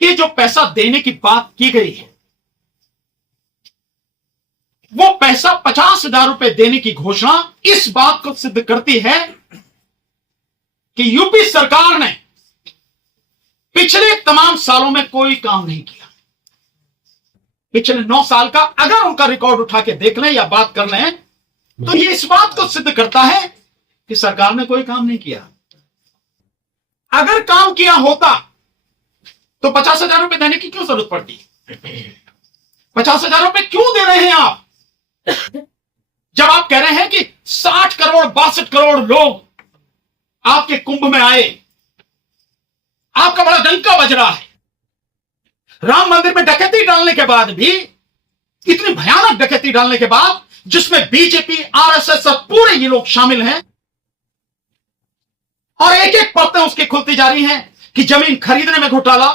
ये जो पैसा देने की बात की गई है, वो पैसा 50,000 रुपए देने की घोषणा इस बात को सिद्ध करती है कि यूपी सरकार ने पिछले तमाम सालों में कोई काम नहीं किया। पिछले 9 साल का अगर उनका रिकॉर्ड उठा के देख लें या बात कर लें, तो ये इस बात को सिद्ध करता है कि सरकार ने कोई काम नहीं किया। अगर काम किया होता तो 50,000 रुपए देने की क्यों जरूरत पड़ती? 50,000 रुपए क्यों दे रहे हैं आप, जब आप कह रहे हैं कि 60 करोड़ 62 करोड़ लोग आपके कुंभ में आए, आपका बड़ा डंका बज रहा है। राम मंदिर में डकैती डालने के बाद भी, इतनी भयानक डकैती डालने के बाद, जिसमें बीजेपी आरएसएस सब पूरे ये लोग शामिल हैं, और एक एक परतें उसकी खुलती जा रही हैं कि जमीन खरीदने में घोटाला,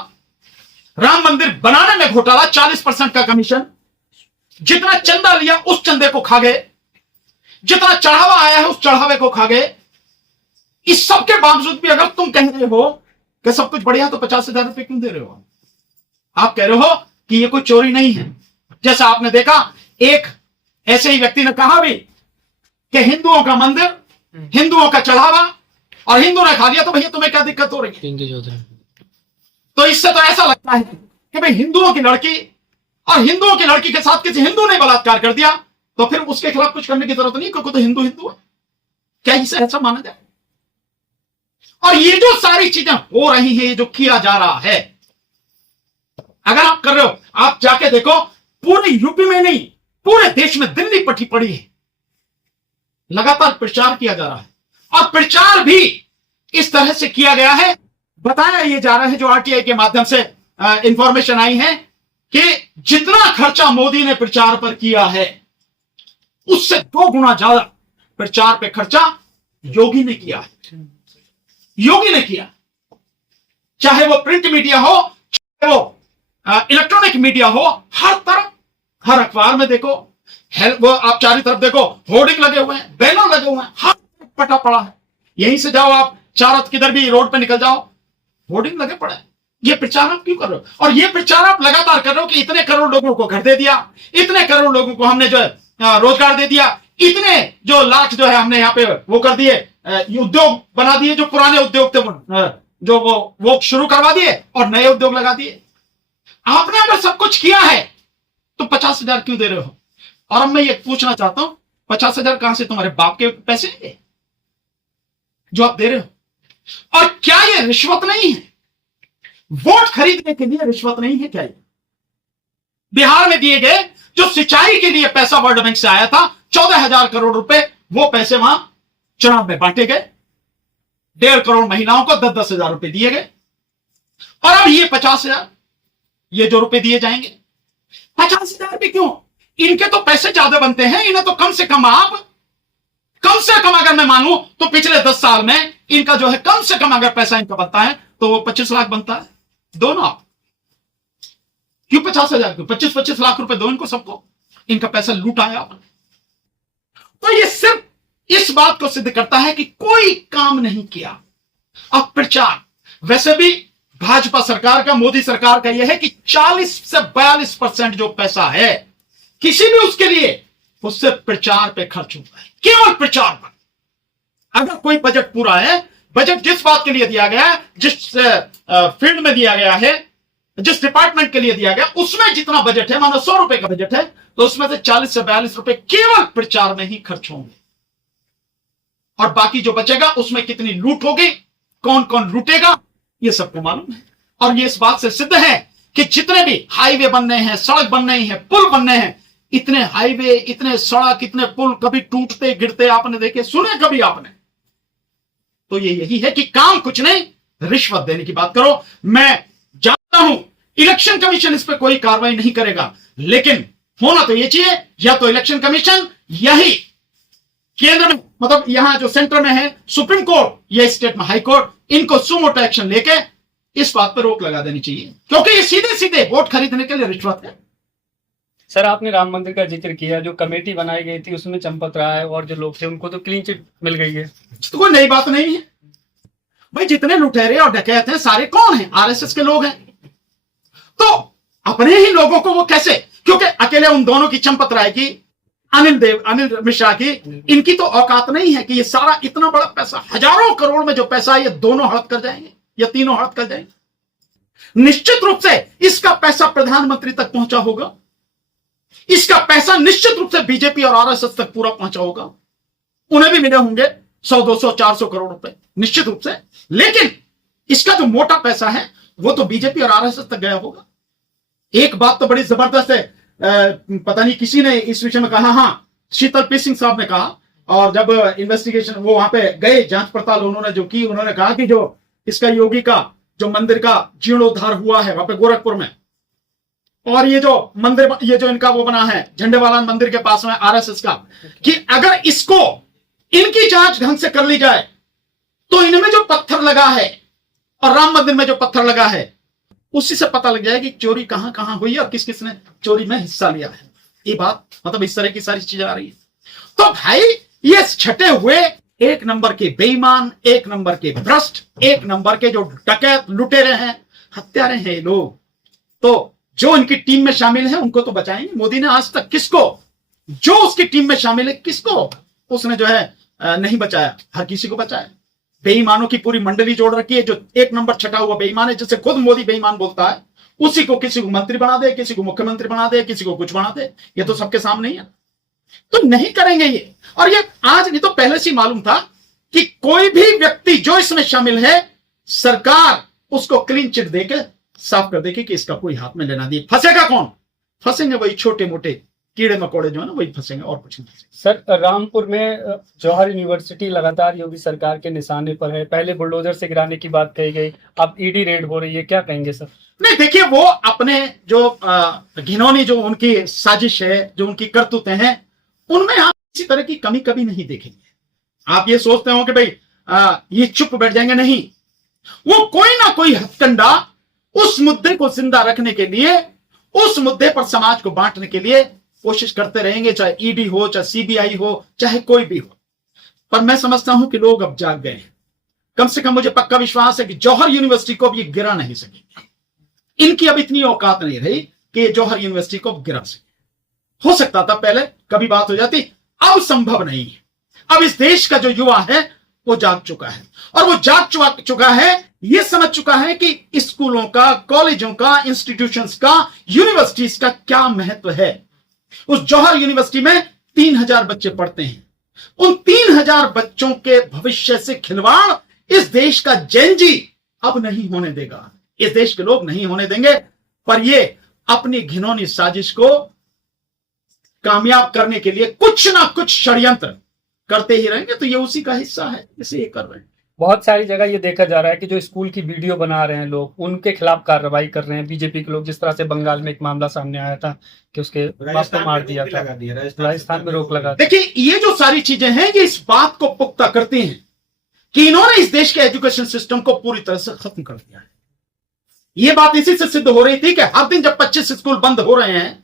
राम मंदिर बनाने में घोटाला, 40% का कमीशन, जितना चंदा लिया उस चंदे को खा गए, जितना चढ़ावा आया है उस चढ़ावे को खा गए। इस सब के बावजूद भी अगर तुम कह रहे हो कि सब कुछ बढ़िया, तो 50,000 रुपए क्यों दे रहे हो? आप कह रहे हो कि ये कोई चोरी नहीं है। जैसा आपने देखा, एक ऐसे ही व्यक्ति ने कहा भी कि हिंदुओं का मंदिर, हिंदुओं का चढ़ावा, और हिंदू ने खा लिया, तो भैया तुम्हें क्या दिक्कत हो रही है? तो इससे तो ऐसा लगता है कि भाई हिंदुओं की लड़की और हिंदुओं की लड़की के साथ किसी हिंदू ने बलात्कार कर दिया, तो फिर उसके खिलाफ कुछ करने की जरूरत नहीं, क्योंकि तो हिंदू हिंदू है। क्या इसे ऐसा माना जाए? और ये जो सारी चीजें हो रही हैं, ये जो किया जा रहा है, अगर आप कर रहे हो, आप जाके देखो, पूरे यूपी में नहीं, पूरे देश में दिल्ली पट्टी पड़ी है। लगातार प्रचार किया जा रहा है, और प्रचार भी इस तरह से किया गया है, बताया ये जा रहा है, जो आरटीआई के माध्यम से इंफॉर्मेशन आई है, कि जितना खर्चा मोदी ने प्रचार पर किया है, उससे 2 गुना ज्यादा प्रचार पे खर्चा योगी ने किया है। योगी ने किया, चाहे वो प्रिंट मीडिया हो, चाहे वो इलेक्ट्रॉनिक मीडिया हो, हर तरफ, हर अखबार में देखो, वो आप चारों तरफ देखो, होर्डिंग लगे हुए हैं, बैनर लगे हुए हैं, हर पटा पड़ा है। यहीं से जाओ आप, चारों किधर भी रोड पे निकल जाओ, होर्डिंग लगे पड़े हैं। ये प्रचार आप क्यों कर रहे हो? और ये प्रचार आप लगातार कर रहे हो कि इतने करोड़ लोगों को घर दे दिया, इतने करोड़ लोगों को हमने जो है रोजगार दे दिया, इतने जो लाख जो है हमने यहाँ पे वो कर दिए, उद्योग बना दिए, जो पुराने उद्योग थे जो वो शुरू करवा दिए और नए उद्योग लगा दिए। आपने अगर सब कुछ किया है, तो 50,000 क्यों दे रहे हो? और अब मैं ये पूछना चाहता हूं, 50,000 कहां से? तुम्हारे बाप के पैसे हैं जो आप दे रहे हो? और क्या ये रिश्वत नहीं है? वोट खरीदने के लिए रिश्वत नहीं है क्या ये? बिहार में दिए गए जो सिंचाई के लिए पैसा वर्ल्ड बैंक से आया था, 14,000 करोड़ रुपए, वो पैसे वहां चुनाव में बांटे गए। 1.5 करोड़ महिलाओं को 10,000 रुपए दिए गए। और अब ये 50,000, ये जो रुपए दिए जाएंगे, 50,000 रुपए क्यों? इनके तो पैसे ज्यादा बनते हैं, इन्हें तो कम से कम आप, कम से कम अगर मैं मानूं तो पिछले 10 साल में इनका जो है कम से कम अगर पैसा इनका बनता है तो वो 25 लाख बनता है। दो ना आप, क्यों 50,000 क्यों? 25-25 लाख रुपए दो इनको, सबको इनका पैसा लूटाया आपने। तो ये सिर्फ इस बात को सिद्ध करता है कि कोई काम नहीं किया। अब प्रचार, वैसे भी भाजपा सरकार का, मोदी सरकार का यह है कि 40 से 42% जो पैसा है किसी भी उसके लिए, उससे प्रचार पे खर्च होता है, केवल प्रचार पर। अगर कोई बजट पूरा है, बजट जिस बात के लिए दिया गया है, जिस फील्ड में दिया गया है, जिस डिपार्टमेंट के लिए दिया गया, उसमें जितना बजट है, मानो 100 रुपए का बजट है, तो उसमें से 40 से 42 रुपए केवल प्रचार में ही खर्च होंगे। और बाकी जो बचेगा उसमें कितनी लूट होगी, कौन कौन लूटेगा, ये सबको मालूम है। और ये इस बात से सिद्ध है कि जितने भी हाईवे बनने हैं, सड़क बनने हैं, पुल बनने हैं, इतने हाईवे, इतने सड़क, इतने पुल कभी टूटते गिरते आपने देखे, सुने कभी आपने? तो ये यही है कि काम कुछ नहीं, रिश्वत देने की बात करो। मैं जानता हूं इलेक्शन कमीशन इस पर कोई कार्रवाई नहीं करेगा, लेकिन होना तो ये चाहिए, या तो इलेक्शन कमीशन, यही केंद्र में, मतलब यहां जो सेंटर में है सुप्रीम कोर्ट या स्टेट में हाई कोर्ट, इनको सुमोटो एक्शन लेके इस बात पर रोक लगा देनी चाहिए, क्योंकि ये सीधे सीधे वोट खरीदने के लिए रिश्वत है। सर, आपने राम मंदिर का जिक्र किया, जो कमेटी बनाई गई थी उसमें चंपत राय और जो लोग थे उनको तो क्लीन चिट मिल गई है, तो कोई नई बात नहीं है भाई। जितने लुटेरे और डकैत हैं सारे कौन हैं? आरएसएस के लोग हैं। तो अपने ही लोगों को वो कैसे, क्योंकि अकेले उन दोनों की चंपत राय की, अनिल मिश्रा की, इनकी तो औकात नहीं है कि ये सारा इतना बड़ा पैसा, हजारों करोड़ में जो पैसा है, ये दोनों हड़प कर जाएंगे या तीनों हड़प कर जाएंगे। निश्चित रूप से इसका पैसा प्रधानमंत्री तक पहुंचा होगा, इसका पैसा निश्चित रूप से बीजेपी और आरएसएस तक पूरा पहुंचा होगा, उन्हें भी मिले होंगे 100, 200, 400 करोड़ रुपए निश्चित रूप से। लेकिन इसका जो मोटा पैसा है वो तो बीजेपी और आरएसएस तक गया होगा। एक बात तो बड़ी जबरदस्त है, पता नहीं किसी ने इस विषय में कहा, हाँ शीतल पी सिंह साहब ने कहा, और जब इन्वेस्टिगेशन वो वहां पे गए, जांच पड़ताल उन्होंने जो की, उन्होंने कहा कि जो इसका योगी का जो मंदिर का जीर्णोद्धार हुआ है वहां पे गोरखपुर में, और ये जो मंदिर, ये जो इनका वो बना है झंडेवाला मंदिर के पास में आरएसएस का, कि अगर इसको इनकी जांच ढंग से कर ली जाए तो इनमें जो पत्थर लगा है और राम मंदिर में जो पत्थर लगा है उसी से पता लग जाएगी चोरी कहां कहां हुई है और किस किस ने चोरी में हिस्सा लिया है। ये बात मतलब इस तरह की सारी चीजें आ रही है। तो भाई ये छटे हुए एक नंबर के बेईमान, एक नंबर के भ्रष्ट, एक नंबर के जो डकैत लुटेरे हैं, हत्यारे हैं ये लोग, तो जो इनकी टीम में शामिल है उनको तो बचाएंगे। मोदी ने आज तक किसको, जो उसकी टीम में शामिल है किसको उसने जो है नहीं बचाया, हर किसी को बचाया। बेईमानों की पूरी मंडली जोड़ रखी है, जो एक नंबर छटा हुआ बेईमान है, जिसे खुद मोदी बेईमान बोलता है, उसी को किसी को मंत्री बना दे, किसी को मुख्यमंत्री बना दे, किसी को कुछ बना दे। ये तो सबके सामने ही है। तो नहीं करेंगे ये, और ये आज नहीं तो पहले से मालूम था कि कोई भी व्यक्ति जो इसमें शामिल है, सरकार उसको क्लीन चिट देकर साफ कर देगी कि इसका कोई हाथ में लेना दिए। फंसेगा कौन? फंसेंगे वही छोटे मोटे कीड़े मकोड़े जो है ना, वही फंसेंगे और कुछ नहीं। सर रामपुर में जौहर यूनिवर्सिटी लगातार योगी सरकार के निशाने पर है। पहले बुलडोजर से गिराने की बात कही गई, अब ईडी रेड हो रही है, क्या कहेंगे सर? नहीं देखिए, वो अपने जो घिनौनी जो उनकी साजिश है, जो उनकी करतूतें हैं, उनमें आप किसी तरह की कमी कभी नहीं देखेंगे। आप ये सोचते हो कि भाई ये चुप बैठ जाएंगे, नहीं, वो कोई ना कोई हथकंडा उस मुद्दे को जिंदा रखने के लिए, उस मुद्दे पर समाज को बांटने के लिए कोशिश करते रहेंगे, चाहे ईडी हो, चाहे सीबीआई हो, चाहे कोई भी हो। पर मैं समझता हूं कि लोग अब जाग गए हैं। कम से कम मुझे पक्का विश्वास है कि जौहर यूनिवर्सिटी को अब ये गिरा नहीं सकेंगे। इनकी अब इतनी औकात नहीं रही कि जौहर यूनिवर्सिटी को गिरा सके। हो सकता था पहले कभी बात हो जाती, अब संभव नहीं है। अब इस देश का जो युवा है वो जाग चुका है, और वो जाग चुका है, ये समझ चुका है कि स्कूलों का, कॉलेजों का, इंस्टीट्यूशंस का, यूनिवर्सिटीज का क्या महत्व है। उस जौहर यूनिवर्सिटी में 3000 बच्चे पढ़ते हैं। उन 3000 बच्चों के भविष्य से खिलवाड़ इस देश का जेनजी अब नहीं होने देगा, इस देश के लोग नहीं होने देंगे। पर ये अपनी घिनौनी साजिश को कामयाब करने के लिए कुछ ना कुछ षड्यंत्र करते ही रहेंगे। तो ये उसी का हिस्सा है, इसे ये कर रहे हैं। बहुत सारी जगह ये देखा जा रहा है कि जो स्कूल की वीडियो बना रहे हैं लोग, उनके खिलाफ कार्रवाई कर रहे हैं बीजेपी के लोग। जिस तरह से बंगाल में एक मामला सामने आया था कि उसके बाप को मार दिया था, राजस्थान में रोक लगा। देखिए, ये जो सारी चीजें हैं, ये इस बात को पुख्ता करती हैं कि इन्होंने इस देश के एजुकेशन सिस्टम को पूरी तरह से खत्म कर दिया है। ये बात इसी से सिद्ध हो रही थी कि हर दिन जब 25 स्कूल बंद हो रहे हैं,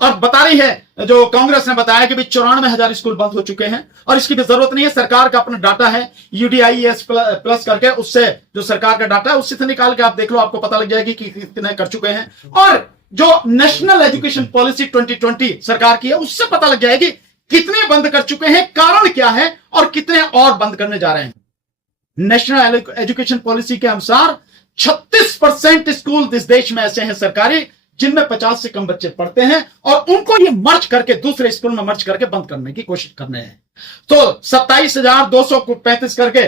और बता रही है, जो कांग्रेस ने बताया कि 94,000 स्कूल बंद हो चुके हैं, और इसकी भी जरूरत नहीं है, सरकार का अपना डाटा है UDIS प्लस करके, उससे जो सरकार का डाटा है उससे से निकाल के आप देख लो, आपको पता लग जाएगी कि कितने कर चुके हैं। और जो नेशनल एजुकेशन पॉलिसी 2020 सरकार की है, उससे पता लग जाएगी कितने बंद कर चुके हैं, कारण क्या है, और कितने और बंद करने जा रहे हैं। नेशनल एजुकेशन पॉलिसी के अनुसार 36% स्कूल इस देश में ऐसे हैं सरकारी, जिनमें 50 से कम बच्चे पढ़ते हैं, और उनको ये मर्ज करके दूसरे स्कूल में मर्ज करके बंद करने की कोशिश कर रहे हैं। तो 27,235 करके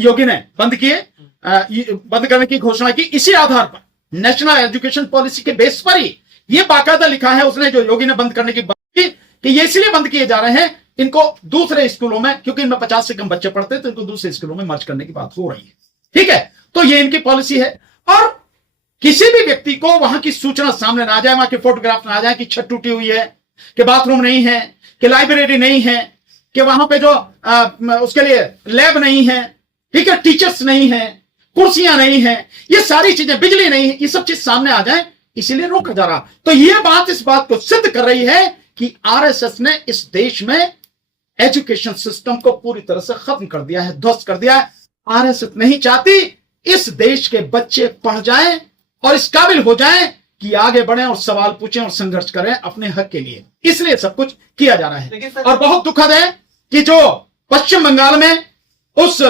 योगी ने बंद किए, बंद करने की घोषणा की। इसी आधार पर नेशनल एजुकेशन पॉलिसी के बेस पर ही ये बाकायदा लिखा है उसने, जो योगी ने बंद करने की बात की, कि ये इसलिए बंद किए जा रहे हैं, इनको दूसरे स्कूलों में, क्योंकि इनमें 50 से कम बच्चे पढ़ते हैं, तो इनको दूसरे स्कूलों में मर्ज करने की बात हो रही है। ठीक है, तो ये इनकी पॉलिसी है। और किसी भी व्यक्ति को वहां की सूचना सामने ना आ जाए, वहां की फोटोग्राफ ना आ जाए कि छत टूटी हुई है, कि बाथरूम नहीं है, कि लाइब्रेरी नहीं है, कि वहां पे जो उसके लिए लैब नहीं है, ठीक है, टीचर्स नहीं है, कुर्सियां नहीं है, ये सारी चीजें, बिजली नहीं है, ये सब चीज सामने आ जाए, इसीलिए रोका जा रहा। तो ये बात इस बात को सिद्ध कर रही है कि आरएसएस ने इस देश में एजुकेशन सिस्टम को पूरी तरह से खत्म कर दिया है, ध्वस्त कर दिया है। आरएसएस नहीं चाहती इस देश के बच्चे पढ़ जाएं और इस काबिल हो जाएं कि आगे बढ़ें और सवाल पूछें और संघर्ष करें अपने हक के लिए। इसलिए सब कुछ किया जा रहा है। और बहुत दुखद है कि जो पश्चिम बंगाल में उस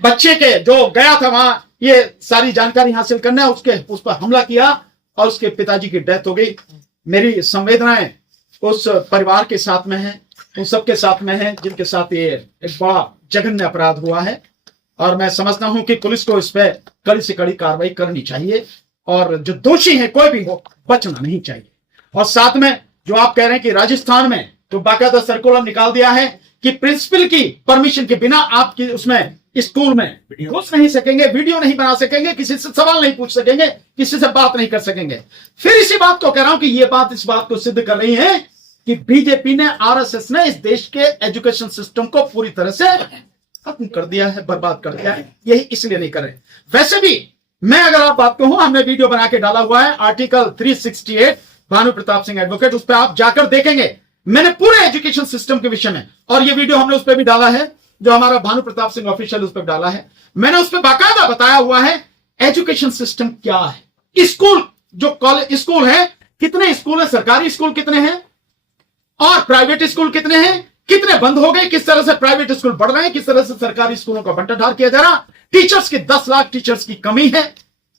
बच्चे के जो गया था वहां ये सारी जानकारी हासिल करने, उस पर हमला किया और उसके पिताजी की डेथ हो गई। मेरी संवेदनाएं उस परिवार के साथ में है, उन सबके साथ में है जिनके साथ ये एक बड़ा जघन्य अपराध हुआ है। और मैं समझता हूं कि पुलिस को इस पर कड़ी से कड़ी कार्रवाई करनी चाहिए और जो दोषी है कोई भी हो बचना नहीं चाहिए। और साथ में जो आप कह रहे हैं कि राजस्थान में तो बाकायदा सर्कुलर निकाल दिया है कि प्रिंसिपल की परमिशन के बिना आपकी उसमें स्कूल में घुस नहीं सकेंगे, वीडियो नहीं बना सकेंगे, किसी से सवाल नहीं पूछ सकेंगे, किसी से बात नहीं कर सकेंगे। फिर इसी बात को कह रहा हूं कि ये बात इस बात को सिद्ध कर रही है कि बीजेपी ने, आरएसएस ने इस देश के एजुकेशन सिस्टम को पूरी तरह से खत्म कर दिया है, बर्बाद कर दिया है। यही इसलिए नहीं कर रहे। वैसे भी मैं अगर आप बात कहूं, हमने वीडियो बना के डाला हुआ है आर्टिकल 368 भानु प्रताप सिंह एडवोकेट, उस पर आप जाकर देखेंगे मैंने पूरे एजुकेशन सिस्टम के विषय में, और ये वीडियो हमने उस पर भी डाला है जो हमारा भानु प्रताप सिंह ऑफिशियल उस पर डाला है। मैंने उस पर बाकायदा बताया हुआ है एजुकेशन सिस्टम क्या है। स्कूल जो कॉलेज स्कूल है, कितने स्कूल है, सरकारी स्कूल कितने हैं और प्राइवेट स्कूल कितने हैं, कितने बंद हो गए, किस तरह से प्राइवेट स्कूल बढ़ रहे हैं, किस तरह से सरकारी स्कूलों का बंटाढार किया जा रहा। टीचर्स की 10 लाख टीचर्स की कमी है,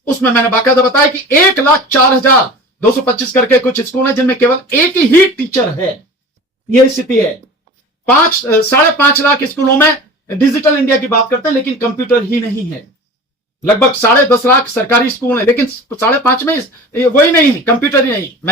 उसमें मैंने बाकायदा बताया कि 1,04,225 करके कुछ स्कूल हैं जिनमें केवल एक ही टीचर है। यह स्थिति है। 5.5 लाख स्कूलों में डिजिटल इंडिया की बात करते हैं लेकिन कंप्यूटर ही नहीं है। लगभग 10.5 लाख सरकारी स्कूल हैं लेकिन 5.5 में वही नहीं, कंप्यूटर ही नहीं।